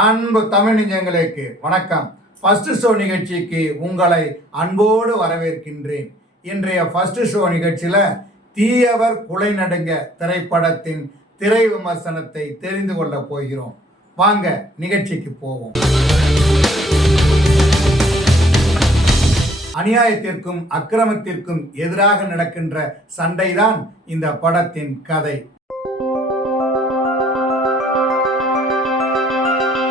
அன்பு தமிழ் நெஞ்சங்களுக்கு வணக்கம். ஃபர்ஸ்ட் ஷோ நிகழ்ச்சிக்கு உங்களை அன்போடு வரவேற்கின்றேன். இன்றைய ஃபர்ஸ்ட் ஷோ நிகழ்ச்சியில் தீயவர் குலை நடுங்க திரைப்படத்தின் திரை விமர்சனத்தை தெரிந்து கொள்ள போகிறோம். வாங்க நிகழ்ச்சிக்கு போவோம். அநியாயத்திற்கும் அக்கிரமத்திற்கும் எதிராக நடக்கின்ற சண்டைதான் இந்த படத்தின் கதை.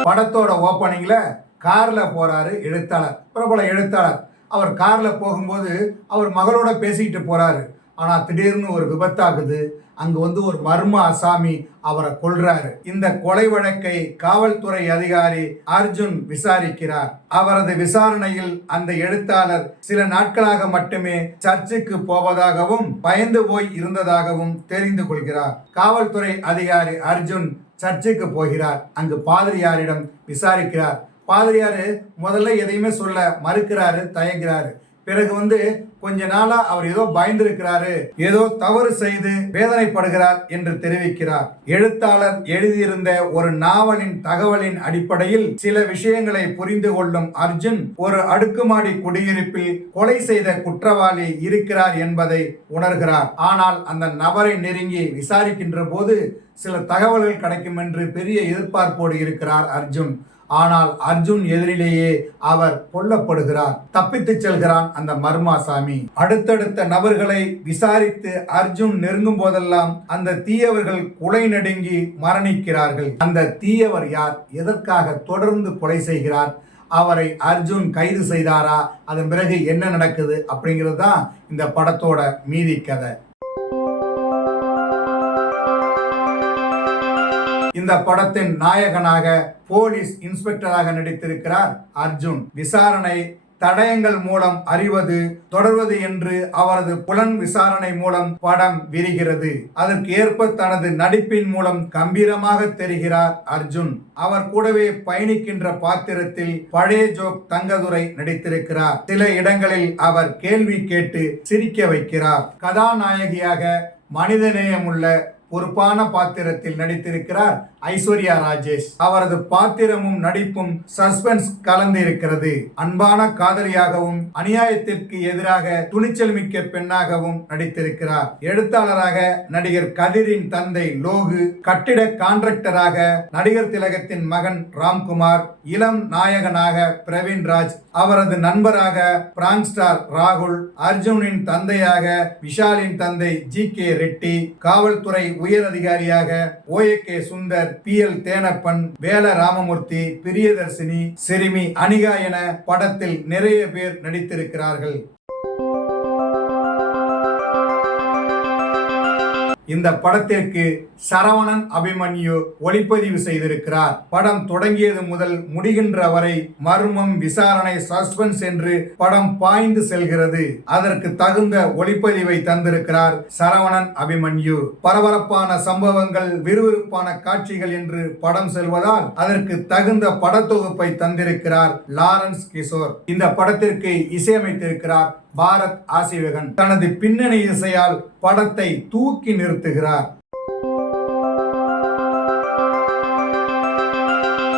படத்தோட ஓப்பனிங்ல கார்ல போறாரு எழுத்தாளர், பிரபல எழுத்தாளர். அவர் கார்ல போகும்போது அவர் மகளோட பேசிக்கிட்டு போறாரு. ஆனா திடீர்னு ஒரு விபத்தாகுது. அங்க ஒரு மர்ம அசாமி அவரை கொல்றாரு. இந்த கொலை வழக்கை காவல்துறை அதிகாரி அர்ஜுன் விசாரிக்கிறார். அவரது விசாரணையில் அந்த எழுத்தாளர் சில நாட்களாக மட்டுமே சர்ச்சுக்கு போவதாகவும் பயந்து போய் இருந்ததாகவும் தெரிந்து கொள்கிறார். காவல்துறை அதிகாரி அர்ஜுன் சர்ச்சுக்கு போகிறார். அங்கு பாதிரியாரிடம் விசாரிக்கிறார். பாதிரியாரு முதல்ல எதையுமே சொல்ல மறுக்கிறாரு, தயங்குறாரு. பிறகு கொஞ்ச நாளா அவர் ஏதோ பயந்திருக்கிறாரு, ஏதோ தவறு செய்து வேதனைப்படுகிறார் என்று தெரிவிக்கிறார். எழுத்தாளர் எழுதியிருந்த ஒரு நாவலின் தகவலின் அடிப்படையில் சில விஷயங்களை புரிந்து கொள்ளும் அர்ஜுன் ஒரு அடுக்குமாடி குடியிருப்பில் கொலை செய்த குற்றவாளி இருக்கிறார் என்பதை உணர்கிறார். ஆனால் அந்த நபரை நெருங்கி விசாரிக்கின்ற போது சில தகவல்கள் கிடைக்கும் என்று பெரிய எதிர்பார்ப்போடு இருக்கிறார் அர்ஜுன். ஆனால் அர்ஜுன் எதிரிலேயே அவர் கொல்லப்படுகிறார். தப்பித்து செல்கிறான் அந்த மர்மாசாமி. அடுத்தடுத்த நபர்களை விசாரித்து அர்ஜுன் நெருங்கும் போதெல்லாம் அந்த தீயவர்கள் கொலை நடுங்கி மரணிக்கிறார்கள். அந்த தீயவர் யார், எதற்காக தொடர்ந்து கொலை செய்கிறார், அவரை அர்ஜுன் கைது செய்தாரா, அதன் பிறகு என்ன நடக்குது அப்படிங்கிறது தான் இந்த படத்தோட மீதி கதை. இந்த படத்தின் நாயகனாக போலீஸ் இன்ஸ்பெக்டராக நடித்திருக்கிறார் அர்ஜுன். விசாரணை தடயங்கள் மூலம் அறிவது தொடர்வது என்று அவரது புலன் விசாரணை மூலம் படம் விரிகிறது. அதற்கு ஏற்ப தனது நடிப்பின் மூலம் கம்பீரமாக தெரிகிறார் அர்ஜுன். அவர் கூடவே பயணிக்கின்ற பாத்திரத்தில் பழைய ஜோக் தங்கதுரை நடித்திருக்கிறார். சில இடங்களில் அவர் கேள்வி கேட்டு சிரிக்க வைக்கிறார். கதாநாயகியாக மனிதநேயமுள்ள பொறுப்பான பாத்திரத்தில் நடித்திருக்கிறார் ஐஸ்வர்யா ராஜேஷ். அவரது பாத்திரமும் நடிப்பும் சஸ்பென்ஸ் கலந்து இருக்கிறது. அன்பான காதலியாகவும் அநியாயத்திற்கு எதிராக துணிச்சல் மிக்க பெண்ணாகவும் நடித்திருக்கிறார். எழுத்தாளராக நடிகர் கதிரின் தந்தை லோகு, கட்டிட கான்ட்ராக்டராக நடிகர் திலகத்தின் மகன் ராம்குமார், இளம் நாயகனாக பிரவீன்ராஜ், அவரது நண்பராக பிராங்க் ஸ்டார் ராகுல், அர்ஜுனின் தந்தையாக விஷாலின் தந்தை GK ரெட்டி, காவல்துறை உயர் அதிகாரியாக OAK சுந்தர், PL தேனப்பன், வேல ராமமூர்த்தி, பிரியதர்சினி, சிறுமி அனிகா என படத்தில் நிறைய பேர் நடித்திருக்கிறார்கள். இந்த படத்திற்கு சரவணன் அபிமன்யு ஒளிப்பதிவு செய்திருக்கிறார். படம் தொடங்கியது முதல் முடிகின்ற வரை மர்மம், விசாரணை, சஸ்பென்ஸ் என்று படம் பாய்ந்து செல்கிறது. அதற்கு தகுந்த ஒளிப்பதிவை தந்திருக்கிறார் சரவணன் அபிமன்யு. பரபரப்பான சம்பவங்கள், விறுவிறுப்பான காட்சிகள் என்று படம் செல்வதால் அதற்கு தகுந்த படத்தொகுப்பை தந்திருக்கிறார் லாரன்ஸ் கிஷோர். இந்த படத்திற்கு இசையமைத்திருக்கிறார் பாரத் ஆசிவகன். தனது பின்னணி இசையால் படத்தை தூக்கி நிறுத்துகிறார்.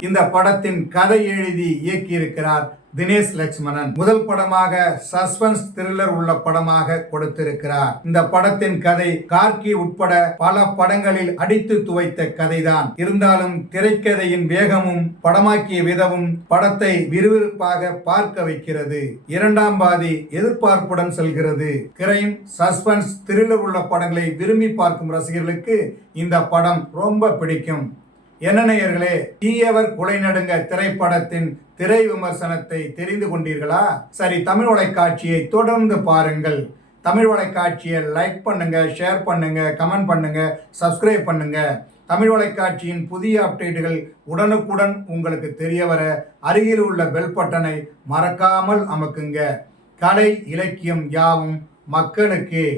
இந்த படத்தின் கதை எழுதி இயக்கியிருக்கிறார் தினேஷ் லட்சுமணன். முதல் படமாக சஸ்பென்ஸ் த்ரில்லர் உள்ள படமாக கொடுத்திருக்கிறார். இந்த படத்தின் கதை கார்கி உட்பட பல படங்களில் அடித்து துவைத்த கதைதான். இருந்தாலும் திரைக்கதையின் வேகமும் படமாக்கிய விதமும் படத்தை விறுவிறுப்பாக பார்க்க வைக்கிறது. இரண்டாம் பாதி எதிர்பார்ப்புடன் செல்கிறது. கிரைம், சஸ்பென்ஸ், த்ரில்லர் உள்ள படங்களை விரும்பி பார்க்கும் ரசிகர்களுக்கு இந்த படம் ரொம்ப பிடிக்கும். என்ன நேயர்களே, தீயவர் குலை நடுங்க திரைப்படத்தின் திரை விமர்சனத்தை தெரிந்து கொண்டீர்களா? சரி, தமிழ் வலைக்காட்சியை தொடர்ந்து பாருங்கள். தமிழ் வலைக்காட்சியை லைக் பண்ணுங்க, ஷேர் பண்ணுங்க, கமெண்ட் பண்ணுங்க, சப்ஸ்கிரைப் பண்ணுங்க. தமிழ் வலைக்காட்சியின் புதிய அப்டேட்டுகள் உடனுக்குடன் உங்களுக்கு தெரிய வர அருகில் உள்ள பெல் பட்டனை மறக்காமல் அமுக்குங்க. கலை இலக்கியம் யாவும் மக்களுக்கே.